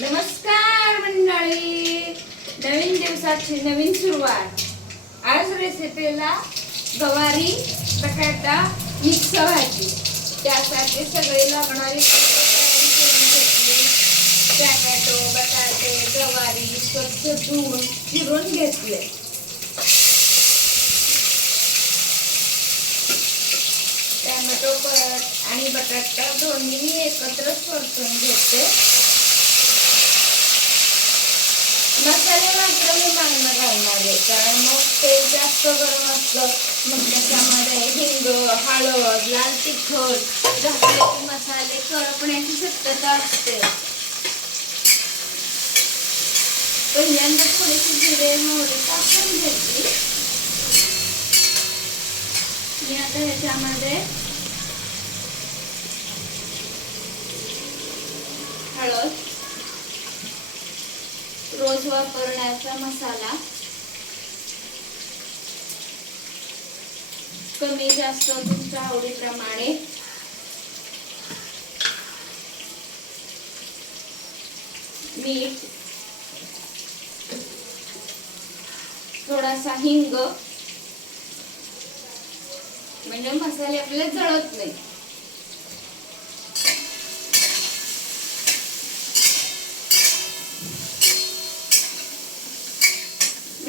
नमस्कार मंडळी. नवीन दिवसाची नवीन सुरुवात. आज रेसिपीला गवारी बटाटा मिक्स भाजी. त्यासाठी सगळे लागणारी तयारी करून घेतली. टॅमॅटो बटाटे गवारी स्वच्छ धुवून चिरून घेतले. टॅमॅटो परत आणि बटाटा दोन्ही एकत्र एकत्रच परतून घेते. मसाले मात्र मी मागणं घालणार आहे. कारण मग तेल जास्त गरम असतं. मग त्याच्यामध्ये हिंग हळद लाल तिखट घातले की मसाले करपण्याची शक्यता असते. पहिल्यांदा थोडीशी जिरे मोहरी टाकून घेतली मी आता ह्याच्यामध्ये हळद रोज वापरण्याचा मसाला कमी जास्त तुमच्या आवडीप्रमाणे. मीठ. थोडासा हिंग. म्हणजे मसाले आपले जळत नाही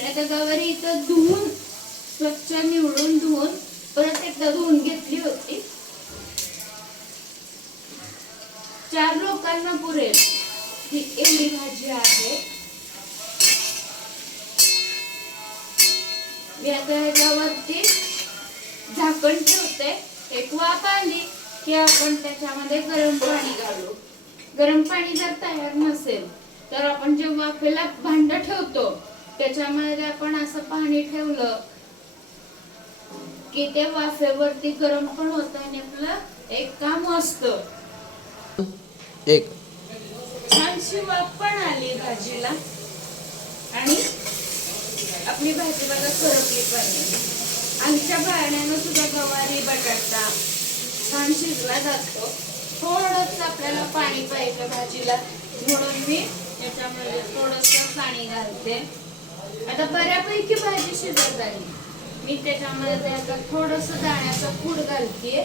मी आता गवारी इथं धुवून स्वच्छ निवडून धुवून परत एकदा धुवून घेतली होती. चार लोकांना पुरेल. ही एवढी भाजी आहे. मी आता ह्याच्यावरती झाकण ठेवते. एक वाफ आली की आपण त्याच्यामध्ये गरम पाणी घालू. गरम पाणी जर तयार नसेल तर आपण जे वाफेला भांड ठेवतो त्याच्यामध्ये आपण असं पाणी ठेवलं की ते वाफेवरती गरम पण होत आणि आपलं एक काम असतं. एक. छानशी वाफ पण आली भाजीला. आणि आपली भाजी बघा करपली नाही. आमच्या पाण्यानं सुद्धा गवारी बटाटा छान शिजला जातो. थोडंच आपल्याला पाणी पाहिजे भाजीला. म्हणून मी त्याच्यामध्ये थोडस पाणी घालते. आता बऱ्यापैकी भाजी शिजत आली. मी त्याच्यामध्ये त्याचा थोडस दाण्याचं फूड घालते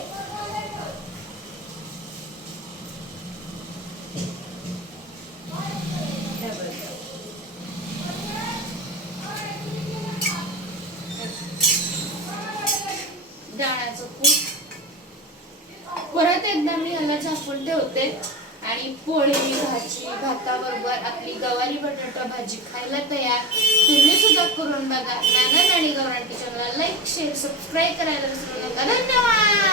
दाण्याचं फूड परत एकदा मी याला झाकून ठेवते. आणि पोळी भाजी भाताबरोबर आपली गवारी बटाटा भाजी खायला तयार. तुम्ही सुद्धा करून बघा. नाना आणि गवरांटी चॅनलला लाईक शेअर सबस्क्राईब करायला विसरू नका. धन्यवाद!